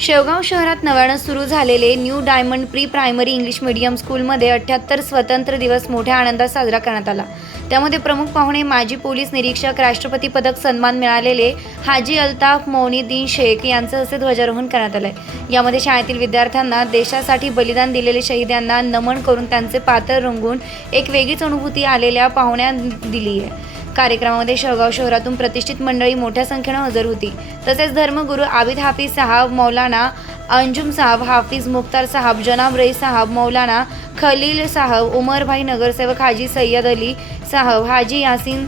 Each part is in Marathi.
शेवगाव शहरात नव्यानं सुरू झालेले new diamond pre primary English medium स्कूलमध्ये अठ्ठ्याहत्तर स्वतंत्र दिवस मोठ्या आनंदात साजरा करण्यात आला. त्यामध्ये प्रमुख पाहुणे माजी पोलीस निरीक्षक राष्ट्रपती पदक सन्मान मिळालेले हाजी अल्ताफ मौनीद्दीन शेख यांचं हस्ते ध्वजारोहण करण्यात आलंय. यामध्ये शाळेतील विद्यार्थ्यांना देशासाठी बलिदान दिलेले शहीदांना नमन करून त्यांचे पात्र रंगून एक वेगळीच अनुभूती आलेल्या पाहुण्या दिली आहे कार्यक्रमामध्ये शेवगाव शहरातून प्रतिष्ठित मंडळी मोठ्या संख्येनं हजर होती. तसेच धर्मगुरू आबिद हाफिज साहब मौलाना अंजुम साहब हाफिज मुख्तार साहब जनाब रई साहब मौलाना खलील साहब उमरभाई नगरसेवक Haji Sayyad Ali sahab Haji Yasin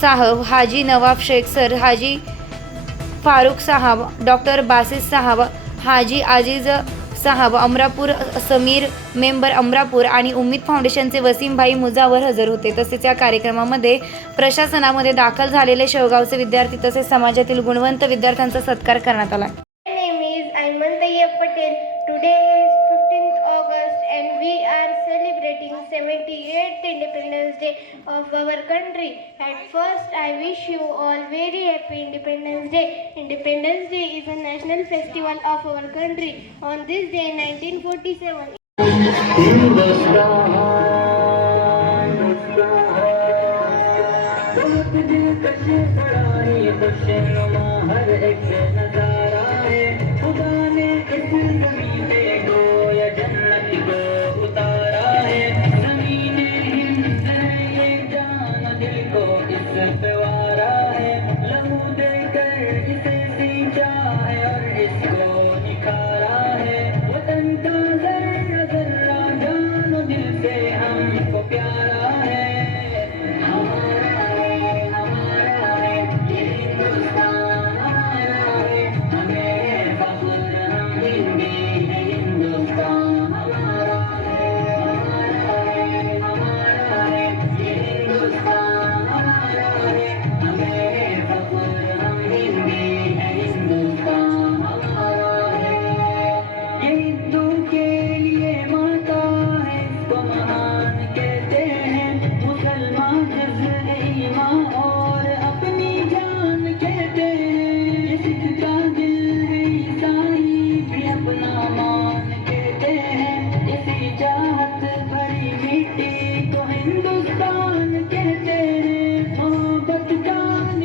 sahab Haji Nawab Shaikh sir Haji Farooq sahab doctor Basis sahab Haji Aziz sahab Amrapur Sameer member Amrapur आणि उम्मीद फाउंडेशनचे वसीमभाई मुजावर हजर होते. तसेच या कार्यक्रमामध्ये प्रशासनामध्ये दाखल झालेले शेवगावचे विद्यार्थी तसेच समाजातील गुणवंत विद्यार्थ्यांचा सत्कार करण्यात आला. of our country. At first, I wish you all very happy Independence Day. Independence Day is a national festival of our country. On this day, 1947. In the sky, the sky, the sky, the sky, the sky, the sky, the sky, the sky, इसे सींचा है और इसको निखारा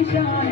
Yeah.